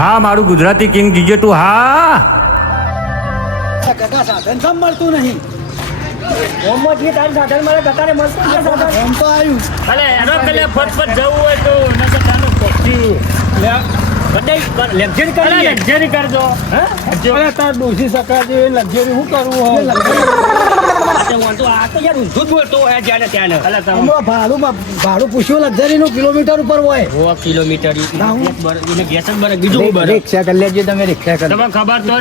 હા મારું Gujarati king GJ તું હા. કાકા સાધન સમ મળતું નહીં. મોહમ્મદજી તારી સાધન મારે ગતારે મળતું જ સાધન એમ તો આવ્યું અલે એનો પેલે ફટફટ જવું હોય તો નકર તાનું પહોંચ્યું. લક્ઝરી કરી luxury કરજો. અરે તાર ડોસી સકા છે લક્ઝરી શું કરવું હોય ભાડું પૂછ્યું લક્ઝરી નું કિલોમીટર ઉપર હોય. કિલોમીટર ઈ ના, હું- એક બર- એને ગેસ જ બરે, બીજું રિક્ષા કરી લેજો તમે રિક્ષા કરી ખબર તો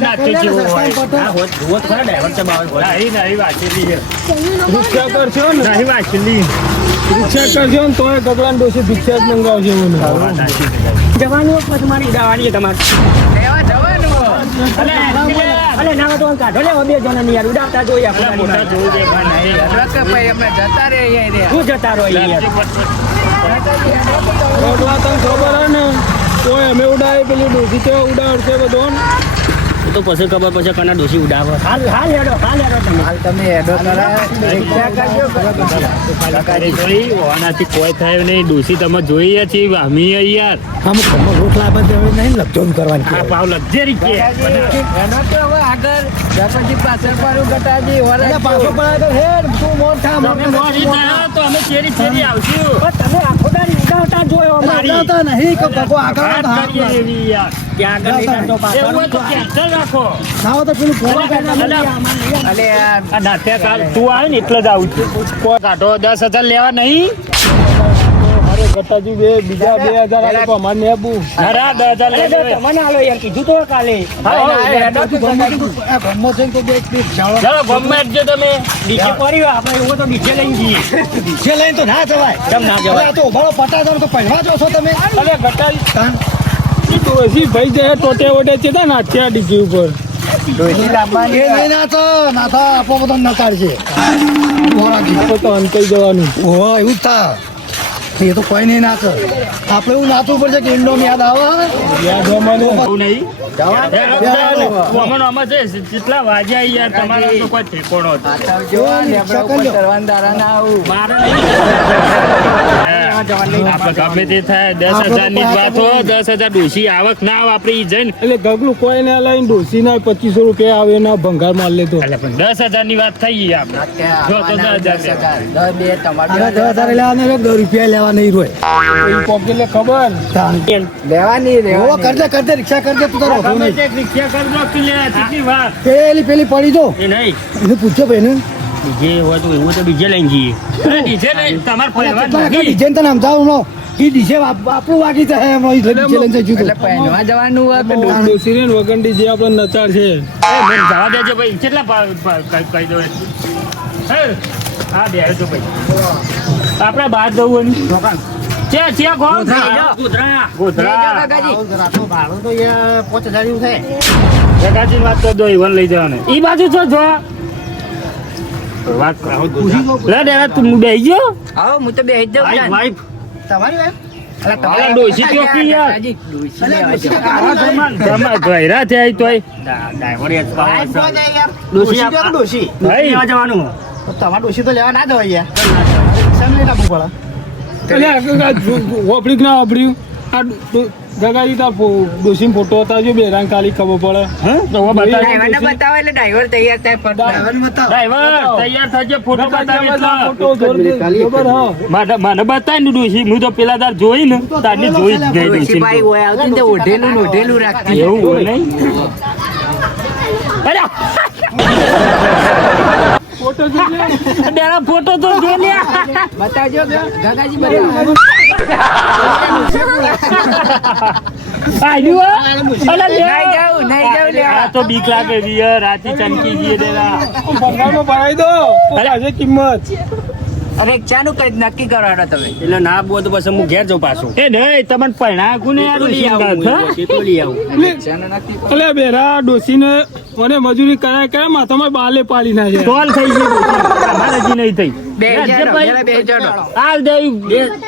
રિક્ષા કરશો ને? નહીં વાંચેલી રિક્ષા કરશો ને તોય ગગડાને ડોસી ભિક્ષા જ મંગાવશે જવાનું પછી મારી દાવાની તમારે. અલે ના તો કાઢો લે બે જણા ની યાર ઉડાવતા જોઈએ અલે આપણે મોટા જોવું દેખા નહીં શું જતા રહો યાર રોડવા તને ખબર હે ને? તોય અમે ઉડાય પેલી ડોસી તો ઉડાડશે બધો તો પછી ખબર પછી કના ડોસી ઉડાવે. હાલ હાલ હેડો હાલ હેડો તમે. તમે હેડો કરજો ઓનાથી કોઈ થાય નહીં. ડોસી તમે જોઈએ છે વામી યાર. અમુક અમુક રોટલા બધે હવે નહીં લપચોન કરવાની. આ પાવ લક્ઝરી કે. અરે પાછો પડાય હેડ તું મોર થા મોર તમે મોડી થયા તો અમે ચેરી ચેરી આવશું. પણ તમે આખો દાડી ઉડાવતા જોયો અમારી ઉડાવતા નહીં કે ભગો આગળ હાથ કરીએ લાગે. એવી યાર. ત્યાં આગળ નહીં. પાછળ તો cancel રાખો. ના તો પેલું ફોન અલે, આ નાટ્યા કાલ તું આવે ને એટલે જ આવું છું. કોઈ કાઢો દસ હજાર લેવા નહીં? અરે ગટાજી બે બીજા બે હજાર આલે પણ અમારે ને આપવું. ના દસ હજાર અરે લેજો તમને આલો યાર કીધું તો કાલે. ગમો છે તો બે એક ચાલો. ચાલો ગમે જો તમે. ડીજે પડી આપણે એવું તો ડીજે લઈ જઈએ. છે લઈને તો ના જવાય. કેમ ના જવાય? આ તો ઉભારો પટાસ તો પહેરવા જો છો તમે. અરે. ઈ ડોસી ભાઈ જે ટોટે વટે છે ને નાચ્યા ડીજી ઉપર. એ નહીં નાચો નાથા આપો બધો નકાર છે તો અંકલ જવાનું. ઓહો એવું જ થા. એ તો કોઈ નહીં નાખે આપણે એવું નાચવું પડશે કે ઇન્ડો યાદ આવે. યાદ જવાનું નહીં. જેટલા વાગ્યા યાર તમારે તો કોઈ ઠેકોણો જ. મારે નહીં. આપણે ગમે તે થાય દસ હજારની વાત હોય દસ હજાર ડોસી આવક ના આવે આપણે ઈ જઈને એટલે ગગલું કોઈ ના લઈને ડોસી ના પચીસો રૂપિયા આવે ના ભંગાર માલ લેતો દસ હજારની વાત થઈ ગઈ આપણે. દસ હજાર. દસ હજાર એટલે દસ રૂપિયા લેવા નહીં રોય. એ પોકેટ લે ખબર? તાન. ઓહો કરજે કરજે રિક્ષા કરજે તું તારો નહીં. રિક્ષા કરજો તું લે, કેટલી વાત? પેલી પેલી પડી જો. એ નહીં. એને પૂછજો ભાઈ ને હોય તો એવું તો ડીજે લઈને જઈએ. ડીજે નહીં, તમારે. ડીજે તને સમજાવું નો એ ડીજે આપણું વાગી જાય એમ એટલે ડીજે લઈને જઈશું તો. ડોસી ને વગંડી જે આપણે નચાડ છે. એ મને જવા દેજો ભાઈ કેટલા ભાવ ભાવ કહી- કહી દો હે હા બે ભાઈ. આપણે બહાર જવું હોય ને. ચે ચે ગો ગોધરા. રાતો ભાડું તો યાર પાંચ હજાર જેવું થાય જગાજી વાત તો દો ઈવન લઈ જવાનું. ઈ બાજુ છો જો. વાત કરો. લે ડેરા તું બેહી ગયો? હા હું તો બે જ વાઈફ વાઈફ. તમારી વાઈફ? ડોસી ચોકી યાર. થયા તો જવાનું. તમારે ડોસી તો લેવા ના જવાય યાર. પડે. એટલે ના આ તાર ફોટો હતા જો બે કાલી ખબર પડે. હા? તો હું બતાવી ડ્રાઈવરને ડ્રાઈવરને ડ્રાઈવર તૈયાર થાય ફોટો બતાવી એટલે મને બતાય ને ડોશી હું તો પેલા તાર જોઈ ને તારની જોઈ જ ગઈ ડોશી એવું હોય નહીં? અરે ફોટો જોઈ ડેરા ફોટો તો જો લે બતાજો આ તો બીક લાગે રિયર રાતી ચમકી ગઈ ડેરા ભંગારમાં ભરાઈ દો. આજે કિંમત. એટલે ના બોલ તો પછી હું ઘેર જાઉં પાછું. એ નહીં તમને પૈણા ગુને યાર લઈ આવું લઈ બેરા ડોસીને મને મજૂરી કરાય કરાય માથામાં બાલે પાડી ના જાય ટોલ થઈ ગઈ. હજી નહીં થઈ. હાલ દે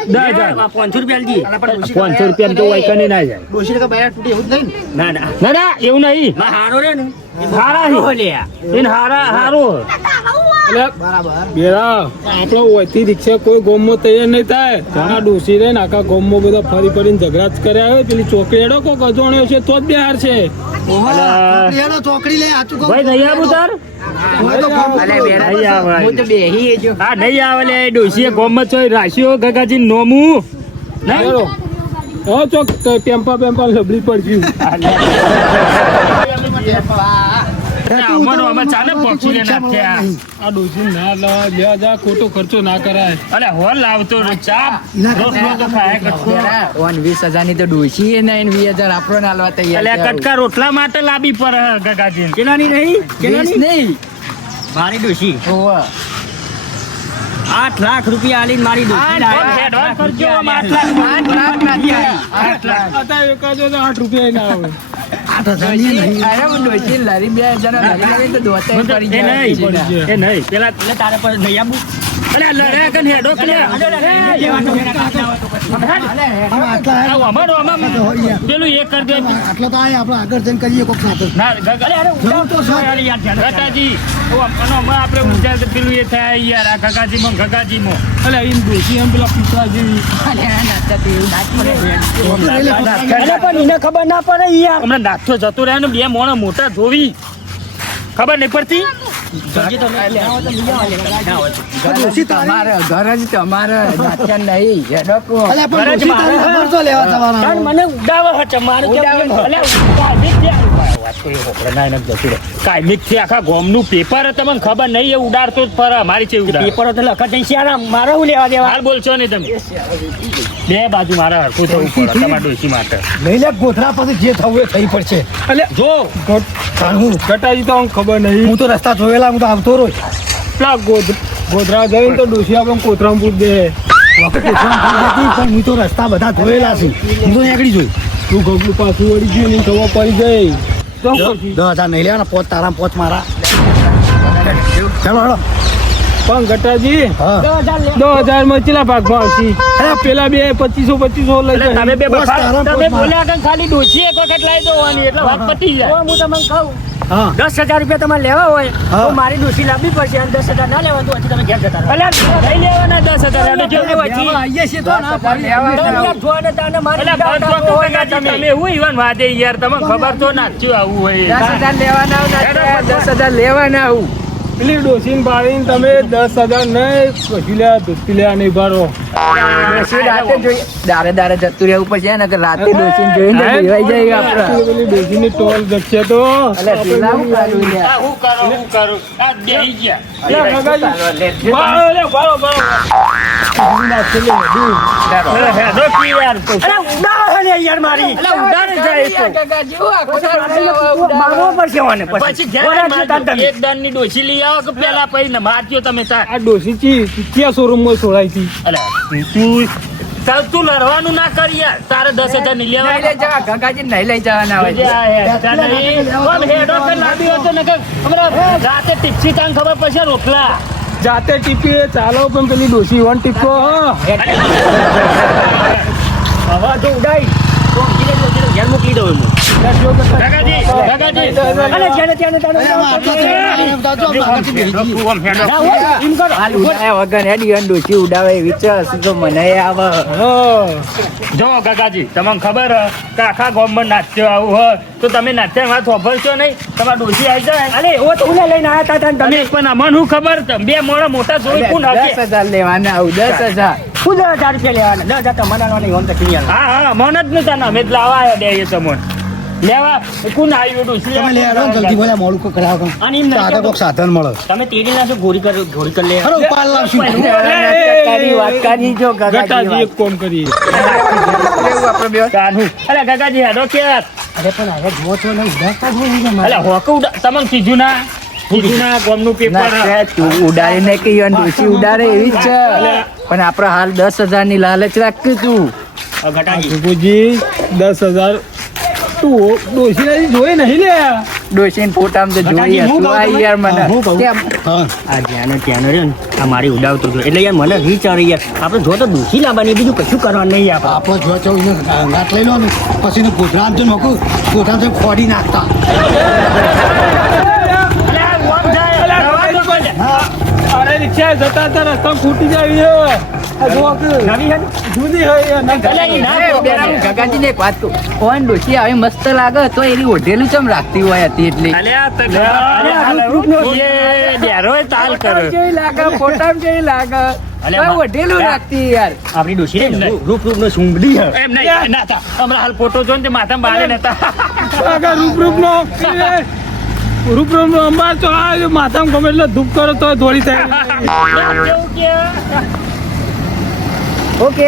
દસ હજાર. પાંચસો રૂપિયા લઈએ. પાંચસો રૂપિયા તો વાયકને ના જાય ડોશીને તો બૈરા તૂટે એવું જ નહીં ના. ના ના. ના એવું નહીં. હારો રે ને. હારા. એને હારા હારું. બેરા આપણે ઓયથી રિક્ષા કોઈ ગોમમાં તૈયાર નહીં થાય. ઘણા ડોસી રહે ને આખા ગોમમાં બધા ફરી ફરીને ઝઘડા જ કર્યા હોય. પેલી ચોકડી હેડો કોક અજોણ્યો છે તો જ બિહાર છે. ચોકડી હેડો, ચોકડી લે. આચું ભાઈ નહીં આવું તાર? હોય તો ગોમ- નહીં આવે હા નહીં આવે લે ડોશીએ ગોમત ચોય રાખ્યો ગગાજી નોમું. નહીં? હેડો. ચોક તો ટેમ્પા પેમ્પા લબડી પડ્યું. અમારો ખોટો ખર્ચો ના કરાય. અલે હોલ લાવતો રે ચાપ રોટલો તો ખાય કટકો ઓન વીસ હજારની તો ડોશી ને વીસ હજાર આપણો ને તૈયાર કટકા રોટલા માટે લાવી પર ગગાજી. કેનાની નહીં? મારી ડોસી. આઠ લાખ રૂપિયા આલી મારી આઠ લાખ આઠ લાખ આઠ લાખ અત્યારે એકાદો તો આઠ રૂપિયા ના આવે. આઠ હજારની નહીં. અરે હું લારી. બે હજાર તો પડી એ નહીં એ નહીં. પેલા તારે પર નહીં આપું. અલે લડે કન હેડો કે નાચતા પણ એને ખબર ના પડે હમણાં નાથો જતો રહ્યા ને બે મોણા મોટા ધોવી ખબર નહીં પડતી ઘર જ તમારે નાચ્યા નહીં મને ઉડાવે છે મારું કાયમિકથી આખા ગોમનું પેપર તમને ખબર નહીં એ ઉડાડતો જ પર મારી છે ઉડાડ. પેપર તો લખત જઈ શિયાળા મારે હું લેવા દેવા? હાલ બોલશો નહીં તમે. બે બાજુ મારા હરખું થવું પડે તમારા ડોશી માટે. લઈ લે ગોધરા પછી જે થવું એ થઈ પડશે. એટલે જો. હું? તો ખબર નહીં. હું તો રસ્તા જોયેલા હું તો આવતો રોજ. પેલા ગોધ- ગોધરા જઈને તો ડોસી આપણે કોથરામપુર દે. પણ હું તો રસ્તા બધા ધોયેલા છે. હું તો નીકળી જોઈ. તું ગગલું પાછું વળી ગયું ને ખબર પડી ગઈ. પછી દસ હજાર નહીં લેવાના પોચ તારા પોચ મારા. ચાલો હેડો પણ ગટાજી હા. દસ હજારમાં ચેલા ભાગમાં આવશી અરે પેલા બે પચીસો પચીસો લઈ જાય. તમે બે બસ તમે બોલ્યા કે ખાલી ડોશી એક વખત લઈ દેવાની એટલે વાત પતી જાય. હું તમને કહું દસ હજાર રૂપિયા તમારે લેવા હોય તો મારી ડોશી લાવવી પડશે અને દસ હજાર ના લેવા તો પછી તમે ઘેર જતા રહો. લઈ લેવાના દસ હજાર હેડો જો. આવીએ છીએ તો ના હોય કાકાજી, તમે. એવું ઈવન વાદે યાર તમને ખબર તો નાચ્યું આવું હોય. દસ હજાર લેવાના દસ હજાર લેવાના આવું. પેલી ડોસીને પાડીને તમે દસ હજાર નહીં લે ધોતી લેવા નહીં ભારો ડોશી રાતે જોઈ દારે દારે જતું રહેવું પડશે ને કે રાતે ડોશીને જોઈને તો બેવાઈ જાય આપણે. પેલી ડોસીની ટોલ જશે તો? અલે પેલા હું લે? હું કરું હું કરું આ ગયા. લે, યાર અરે યાર મારી. જાય તો. પછી દાડો મારે મારવો પડશે મને પછી. એક લઈ આવો કે પેલા પૈ ને મારજો તમે આ ડોસી ચી ક્યાં શોરૂમમાં છોડાઈ હતી. અલ્યા તું ચાલ તું લડવાનું ના કર યાર. તારે દસ હજાર નહીં નહીં લઈ લેવા જવા નહીં લઈ જવાના હોય. જે હેડો કે હમણાં રાતે ટીપસી તાન ખબર પડશે રોટલા. જાતે ટીપીએ ચાલો પણ પેલી ડોસી વન ટીપો હવા તો જો ઉડાઈ જો ઘીરે મોકલી દઉં હું. અરે અરે. ના આવે હા જો કાકાજી તમને ખબર હે કે નાચ્યો આવું હોય તો તમે નાચ્યા વાત વાપરશો નહીં? તમારા ડોસી આવી જાય? અલે એવો તો ઉલે લઈને આયા તા તાન તમે. પણ અમને શું ખબર? બે મોડા મોટા જોઈ કોણ દસ હજાર લેવાના આવું દસ હજાર. શું દસ હજાર રૂપિયા લેવાના? દસ હજાર તો મને નહીં તો ક્લિયર હા હા મન જ નતા અમે જ લાવા આવ્યા બે તમને લેવા કોણ આવ્યું ડોસી તમે લઈ આવો જલ્દી બોલ્યા મોડું કોઈ કરાવો અને એમ તો કોક સાધન મળે. તમે તેડી નાખો ગોળી કરી ગોળી કરી લે ખરો ઉપાડ લાવશું તારી વાત કરી જો ગટાજી કાકાજી એક કોમ કરીએ. લેવું આપણે બે ચાનું અલે કાકાજી હેડો કે અરે પણ હવે જો છો ને ઉડાડતા જ હોય ને હોક ઉડા તમને કીધું ના? કીધું ના ગામનું પેપર ના, તું ઉડાડી ને કઈ ડોશી ઉડાડે એવી જ છે. પણ આપડે હાલ દસ હજારની લાલચ રાખ્યું તું. દસ હજાર તું ડોસી જોઈ નહીં લે. ડોસી ને ફોટા તો જોઈએ. શું આ યાર મને. આ જ્યાંનો ત્યાંનો રે આ મારી ઉડાવતો હતો. એટલે યાર મને વિચાર યાર આપણે જો તો ડોસી લાવવાની બીજું કશું કરવાનું નહીં આપણે. આપો જો તો ગાંઠ લઈ લો ને પછી ને કોઠરામ તો નોકું કોઠરામ તો ફોડી નાખતા. અરે રિક્ષા જતા હતા રસ્તા ફૂટી જાય છે ને? વાત મસ્ત લાગે તો એની ઓઢેલું ચમ રાખતી હોય હતી એટલે આપણી એમ નહીં, હમણાં ફોટો જો ને તે માથામાં બાલે નતા રૂપ રૂપ તો આ માથામાં ગમે એટલે ધૂપ કરો તો ધોળી થાય? ઓકે.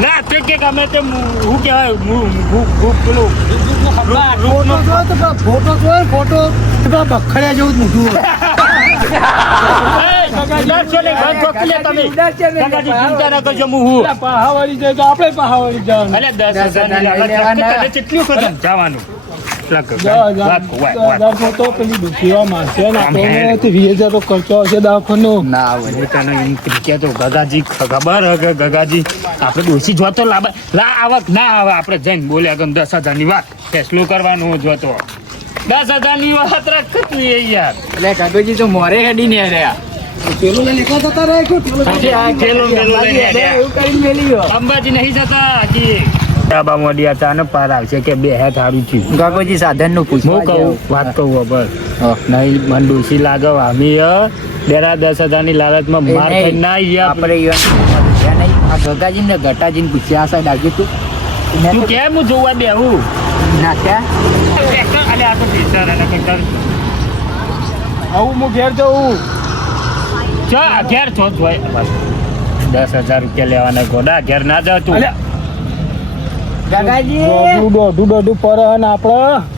ના તે કે ગમે તે હું કહેવાય પેલું ફોટો જોયો તો ફોટો જોયો ફોટો તો બખડ્યા જેવું જ મોઢું ઉડાડશો નહીં, ઘર ચોકી લે તમે. કાકાજી, ચિંતા ના કરજો, હું હું. પહાવાળી જાય તો આપણે પહાવાળી જવાનું. દસ કેટલું વખત હજાર ને હજાર ના ખબર આપણે ડોસી જોતો લાવે લા આવક ના આવે આપડે જઈને બોલ્યા કે દસ હજારની વાત ફેસલો કરવાનું જોતો દસ હજારની વાત રાખતું એ યાર. એટલે કાકોજી તો મોરે હેડી ને રહ્યા. પેલું લઈને જતા રહે કે પેલું લઈને- ઠેલો મેલો લઈને હેડ્યા. એવું કરીને મેલી ગયો. અંબાજી નહીં જતા હજી. ડાબા મોડિયા ચાને પાર આવશે કે બે હાથ હારું થયું. કાકોજી સાધનનું પૂછવા હું કહું વાત કહું. નહીં મને ડોસી લાગે આમી ડેરા દસ માર નહીં. ના આપણે ઈવન પૂછ્યા આ ગગાજી ને ગટાજી ને પૂછ્યા આ સાઈડ આવી તું. તું કેમ હું જોવા આ તો પૈસા અને આવું હું ઘેર જવું ચો અગિયાર છો દસ હજાર રૂપિયા લેવાના ગોડા ઘેર ના જાવ તું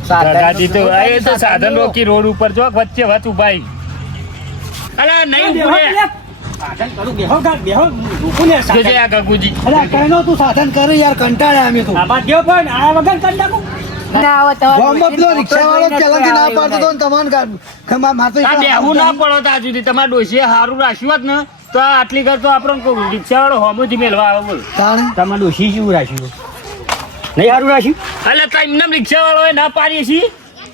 દાદાજી તો એ તો સાધન રોકી રોડ ઉપર જો વચ્ચે વચ ઉભાઈ અલા નહીં. સાધન કરું, યાર કંટાળ્યા અમે તો. આમાં આ વગર કરી ના ના ને તો આ એકલા બેહું ના પડો ત્યાં સુધી. તમારા ડોશીએ હારું રાખ્યું હોત ને તો આ આટલી કર તો આપણને રિક્ષા વાળો હોમોથી મેળવા આવે બોલ. તમારે ડોશી શું રાખ્યું? નહીં સારું રાખ્યું? અલે તો રિક્ષા વાળો ના પાડીએ છીએ.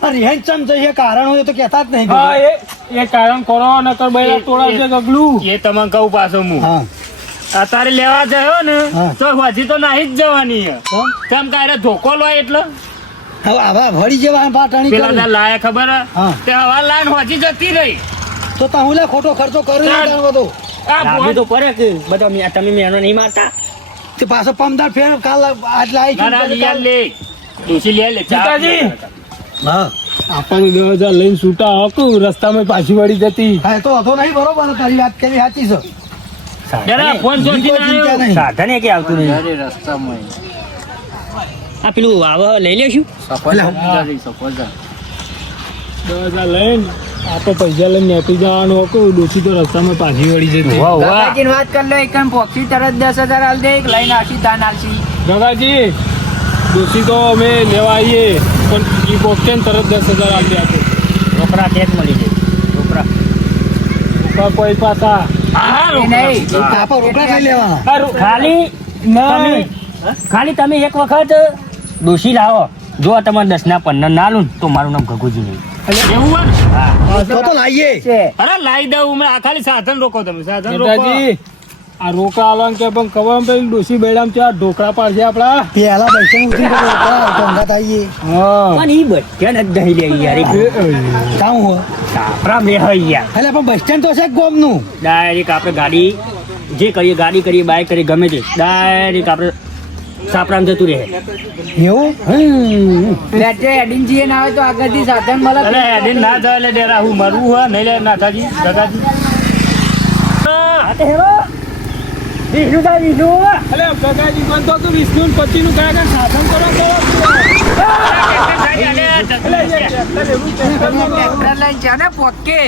આ ચમ છે કારણ હોય તો કહેતા જ નહીં હા એ એ કારણ કરો નકર બૈરા તોડાવશે ગગલું એ તમને કહું પાછો હું. હા. અત્યારે લેવા જયો ને તો હજી તો નાહી જ જવાની કેમ? કાંઈ ધોકો લો એટલે? હવે હવે વળી જેવા પાટણી પેલા ના લાયા ખબર? તે હવા લાઈન હોજી જતી રહી. તો તા હું લે ખોટો ખર્ચો કરું. તાણ બધો? આ તો પડે કે બધો મે- તમે મેનો નહીં મારતા? તે પાછો પમદાર ફેર કાલ આજ લાઈ છું. ના, લિયા લે. તુસી લે લે ચા પિતાજી. હા. આપણને દસ હજાર લઈને છૂટા હકું રસ્તામાં પાછી વળી જતી? હા તો હતો નહીં બરોબર તારી વાત કેવી સાચી છે? સાધન? કે આવતું નહીં? રસ્તામાં. આ પેલું વાવ લઈ લેશું? સફરજન. લઈને આપણે પૈસા લઈને નેપી જવાનું હતું ડોસી તો રસ્તામાં પાછી વળી જતી. વાહ વાહ. ગગાજીને વાત કરી લો એકમ પોક્ષી તરત દસ હજાર હાલ દે એક લઈને આવશી તાન આલશી. દાદાજી ડોસી તો અમે લેવા આવીએ પણ એ પોક્ષે તરત દસ હજાર આપી આપે. રોકડા ટેક મળી જાય. રોકડા રોકડા કોઈ પાસા. ખાલી ખાલી તમે એક વખત ડોશી લાવો. જો તમારે દસ ના પંદર ના લું તો મારું નામ ગગુજી નહીં. એવું હે. ને? તો તો લાવીએ છે. અરે લાઈ દઉં ખાલી સાધન રોકો તમે. સાધન રોકો. આ રોકા આલવાનું કે પણ ખબર પેલી ડોસી બેડામ ત્યાં ઢોકળા પાડશે આપડા પેલા પૈસા ઉતરી તો રોકડા ધંધા થઈએ પણ ઈ બચ્ચા નથી દહી લેવી યાર કામ હોય સાપરા મે હોય યાર. એટલે પણ બસ સ્ટેન્ડ તો છે ગોમનું. ડાયરેક્ટ આપણે ગાડી જે કરીએ ગાડી કરીએ બાઇક કરીએ ગમે તે. ડાયરેક્ટ આપણે સાપરામાં જતું રહે. એવું? લેટે એડિનજી ના આવે તો આગળથી સાધન મળે. અરે હેડીને ના જાય એટલે ડેરા હું મરવું હોય નહીં લે નાથાજી દાદાજી હા. તે હેરો વિષ્ણુ થાય વિષ્ણુ. અલે ગગાજી મને તો તું વિષ્ણુ ને પતિનું કાંઈ કાંઈ સાધન કરો તો ટ્રેક્ટર લઈને છે ને પોકે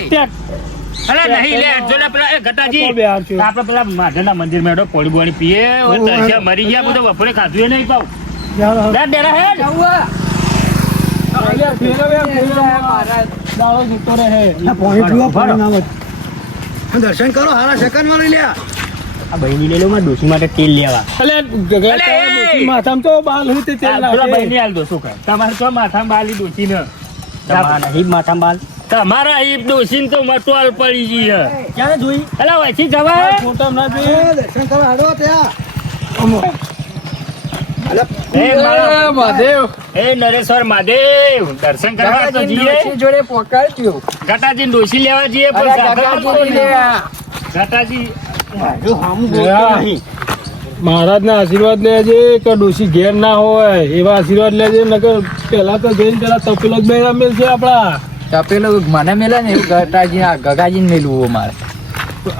અરે નહીં લે જો લે પેલા એ ગટાજી. બે હાથ છે. આપણે પેલા માધવના મંદિરમાં પોળી બોળી પીએ ઓય તરસ્યા મરી ગયા બધો બપોરે ખાધું એ નહીં પાવ લે ડેરા હેડ અલ્યા, ફેરવે, ફેરવે. દાડો જતો રહે. આ પોણી પીવા પાણી ના આવે. દર્શન કરો હારા સેકન્ડ વાળી લ્યા. આ બહેની લઈ લો મારા માટે તેલ લેવા અલે ગગા અલે, તારા એ! ડોશી માથામાં તો બાલ હોય તે તેલ આ પેલા નાખે. ભાઈ ની હાલ દો શું તમારે તો માથામાં બાલી ડોસી ને. તમારા નહીં માથામાં બાલ. તમારા ઈ ડોસીને તો મટવાલ પડી ગઈ હે. ક્યારે જોઈ? અલા વચ્ચે જવા ફોટો ના જોઈ. દર્શન કરવા હાડો ત્યાં. મહાદેવ. એ નરેશ્વર મહાદેવ. દર્શન કરવા તો જઈએ. જોડે પોકાડ્યું ગટાજી ડોસી લેવા જઈએ ગટાજી. મહારાજ ના આશીર્વાદ લેજે કે ડોશી ઘેર ના હોય એવા આશીર્વાદ લેજે નકર પેલા તો જઈને પેલા તપેલો જ બે રમેલ છે આપડા તપેલું મને મેલે ને એવું ગટાજી આ ગગાજી ને મેલવું મારે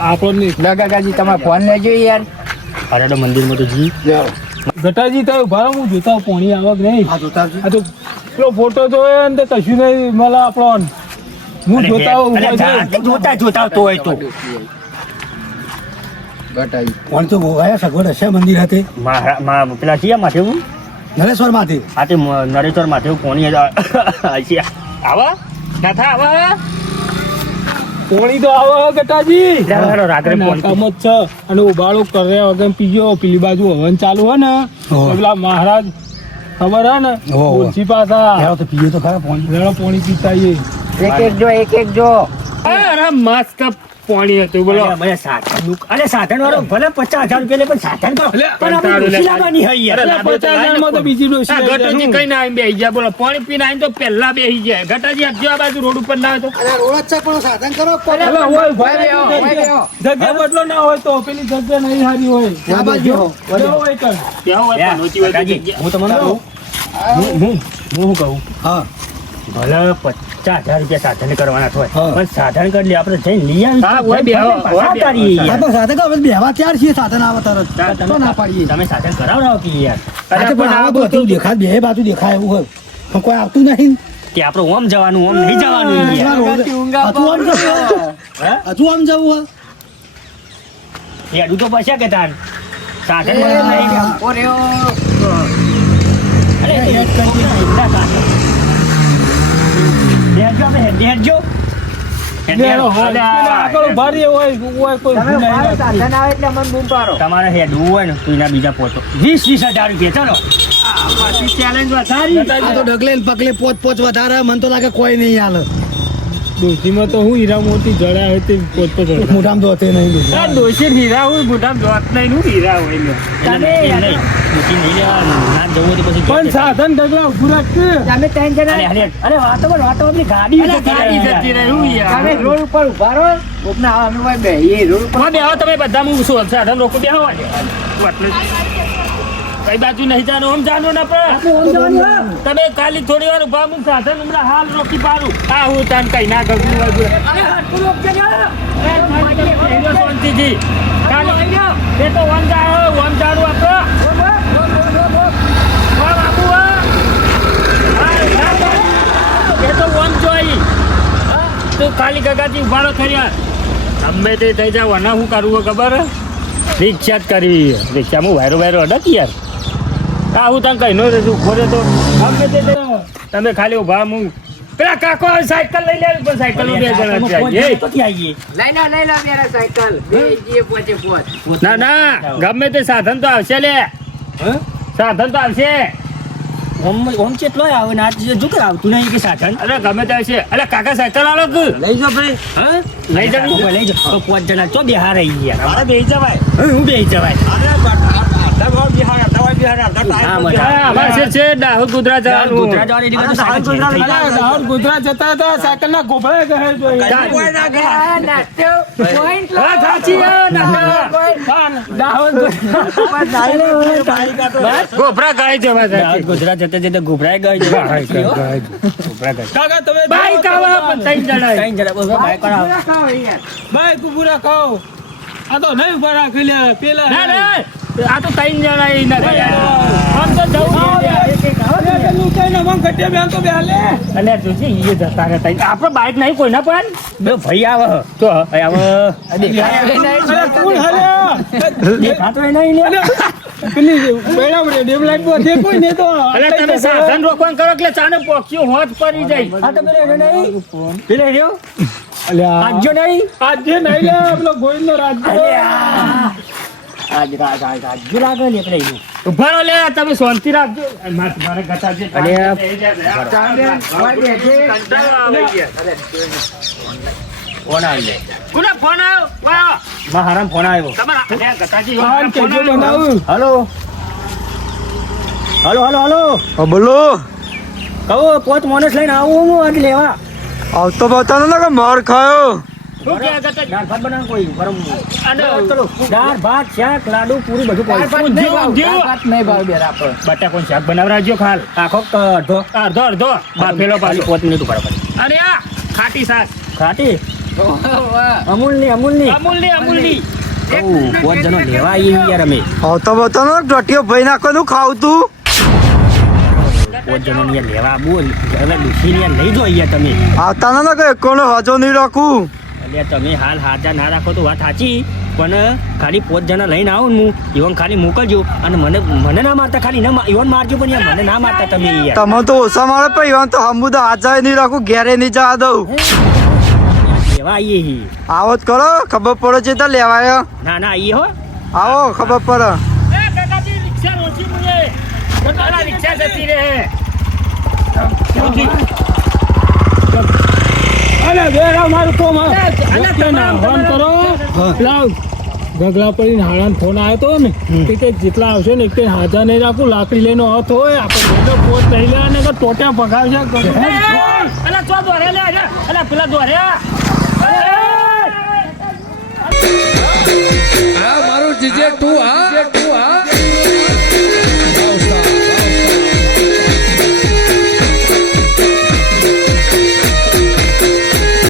આપણને ગગાજી તમારે ફોન લેજો યાર અરે તો મંદિરમાં તો જી ગટાજી તો ભાવ હું જોતા પોણી આવક નહીં આ જોતા આ તો પેલો ફોટો જોયો ને તો કશું નહીં મળે આપણો હું જોતા. જા, જોતા જોતા તો હોય તો ગટાજી પણ તો સગવડ હશે મંદિર હાથે મારા મા- પેલા છીએ માથે હું નરેશ્વરમાંથી તે નરેશ્વર માથે હું કોની છે આવા નાથા આવા. પોણી તો આવો ગટાજી. રાત્રે કામ જ છે. અને ઉબાળો કર્યા વગર પીજો. પેલી બાજુ હવન ચાલુ હોય ને. પેલા મહારાજ ખબર હે ને. ઓછી પાછા. તો પીએ તો ખરા પોણી. પોણી પીતા એક એક જો એક એક જો. અરે મસ્ત પાણી હતું બોલો. મને સાધન અરે સાધન વાળો ભલે પચાસ હજાર રૂપિયા પણ સાધન તો પણ આપણે. લાવવાની પચાસ હજારમાં તો બીજી જશું. કઈ ના આવીને બેસી જાય બોલો. પાણી પીને આવીને તો પહેલા બેસી જાય. ઘટાજી આપજો આ બાજુ રોડ ઉપર ના હોય તો. રોડ જ છે પણ સાધન કરો. જગ્યા બદલો ના હોય તો પેલી જગ્યા નહીં સારી હોય. આ બાજુ? હોય જગ્યા. હું તમને હું હું કહું? હા. ભલે પચાસ હજાર રૂપિયા સાધન કરવાના હોય પણ સાધન કરી લે આપણે જઈને લઈ આવી હા, હોય બે, હોય, પાછા હોય બે. કરીએ આ યાર. તો સાધન કરો બેહવા ત્યાર છીએ સાધન આવે તરત? ના પાડીએ. તમે સાધન કરાવડાવો કે યાર? પણ આ બધું દેખાય બે બાજુ દેખાય એવું હોય. પણ કોઈ આવતું નહીં. કે આપણે ઓમ જવાનું ઓમ નહીં જવાનું હજુ આમ જવું હે? હેડું તો પછી કે તાર? સાધન. અરે, તમારે હેડવું હોય ને તો એના બીજા પોતો. વીસ વીસ હજાર રૂપિયા ચલો. પાછી વધારી. તો ડગલે પગલે પોચ પોચ વધારે મને તો લાગે કોઈ નહીં હાલ. ડોશીમાં તો હું હીરા મોતી જડા હોય તે પોતે જડ્યા. મોઢામાં તો નહીં. આ ડોશી હીરા હોય મોઢામાં દોત નહીં હું હીરા હોય પછી પણ સાધન ઢગલા ઉભું રાખશે તમે ત્રણ જણા અરે, અરે, અરે, વાતો પણ વાતો આપણી ગાડી ગાડી જતી રહી હું યાર. તમે રોડ ઉપર ઊભા રહો કોકના આવા અમે બેહીએ રોડ ઉપર બેહો તમે બધા હું શું સાધન રોકું બેહો આટલું જ. કઈ બાજુ નહીં જાનું આમ જાનું ના પણ. તમે ખાલી થોડી વાર ઊભા હું સાધન હમણાં હાલ રોકી પાડું. આ હું તાન કઈ ના કરું શાંતિજી. ખાલી એ તો વન જાણો વન જાડું આપો વન આપું હો. હા, એ તો વન જોઈ. તું ખાલી ગગાજી ઉભારો થયા અમે તે થઈ જાવ અને શું કરવું ખબર? રિક્ષા જ કરવી. રિક્ષામાં વાયરો વાયરો અડક યાર. હા હું તને કઈ નો રજૂ ખોરે તો ગમે તે તમે ખાલી ઊભા હું પેલા કાકો સાયકલ લઈ લે પણ સાયકલ બે જણા પહોંચ? લઈ લો લઈ લો મેરા સાયકલ પોચે પોચ ના ના ગમે તે સાધન તો આવશે લે હે? સાધન તો આવશે ઓમ ઓમ આવે ને આજ જો કે આવતું નહીં કે સાધન અરે ગમે તે આવશે અરે કાકા સાયકલ આલો કે લઈ જાઓ ભાઈ હા લઈ જાઓ. લઈ જાઓ તો પાંચ જણા તો બિહાર આવી ગયા મારે બે જવાય હું બે જવાય હા, મને. હા, અમારે છે છે દાહોદ ગુજરાત જવાનું ગુજરાત જતા હતા સાયકલ ના ગોભળે કહે જોઈએ આ નાટ્ય point લો. હા, સાચી હે, ના. દાહોદ ગોભરા ગાય જવા ગુજરાત જતા જતા ગોભરાઈ ગઈ છે. કાકા તમે બાઈક આવા ત્રણ જણા. ત્રણ જણા બાઈક પર આવો. આ તો નહીં ઊભા રાખી લે પેલા ના ના આ તો ત્રણ જણા એ ના આમ તો જવું છે. અલે જોજે ઈ જતા રહે ત્રણ. આપણે બાઈક નહીં કોઈના પણ? બે ભાઈ આવે. તો આવે. પેલી ને તો. અલે તમે સાધન રોકવાનું કરો એટલે ચાને પોખ્યો હોત પડી જાય. આ તો પેલો નહીં પેલો રહ્યો. અલ્યા. આજ્યો નહીં? આજે નહીં પેલો ગોવિંદ નો રાજ્ય આજ રાજ આજ રાજ્ય લાગે ને એટલે એનું. ઊભા રહો લે તમે શાંતિ રાખજો. ફોન આવ્યો કોનો ફોન આવ્યો વાહ. ફોન આવ્યો તમારા અરે, ગતાજી હાલ ફોન કેજો આવ્યો. બનાવું. હલો. Hello hello hello. બોલો. કહો પોત માણસ લઈને આવું હું આજે લેવા. આવતો બતાવો ના કે માર ખાયો. ખાટી સાસ ખાટી? વાહ. અમૂલની અમૂલની અમૂલની અમૂલની. પોચ જણો લેવા આવીએ યાર અમે. આવતો બતાવો ને ટોટીઓ ભાઈ નાખો નું ખાવું તું. જણો લેવા બોલ હવે ડૂસી લઈ જો અહીંયા તમે આવતા ના કે કોનો હજો નહીં રાખું? એટલે તમે હાલ હાજર ના રાખો તો વાત સાચી પણ ખાલી પોત જણા લઈને આવો ને હું ઈવન ખાલી મોકલજો. અને મને મને ના મારતા ખાલી ના ઈવન મારજો પણ યાર મને ના મારતા તમે યાર. તમે તો ઓછા મારે પણ ઈવન તો હમું તો હાજા નહીં રાખું ઘેરે નહીં જવા દઉં. લેવા આવીએ આવો જ કરો ખબર પડે છે તો લેવાયો. ના ના આવીએ હો. આવો ખબર પડે. અલા રિક્ષા જતી રહે. અરે બેરા મારું કોમ હા. વચ્ચે ના ફોન કરો. લાવ. ગગલા પડીને હાળાને ફોન આવ્યો હતો ને કે જેટલા આવશે ને એક હાજર નહીં રાખું લાકડી લઈને હોત હોય આપણે પોત લઈ લે અને ટોટ્યા પગાવશે અલા ચો દોરે લે અલા પેલા દોરે. મારું જીજે તું હા.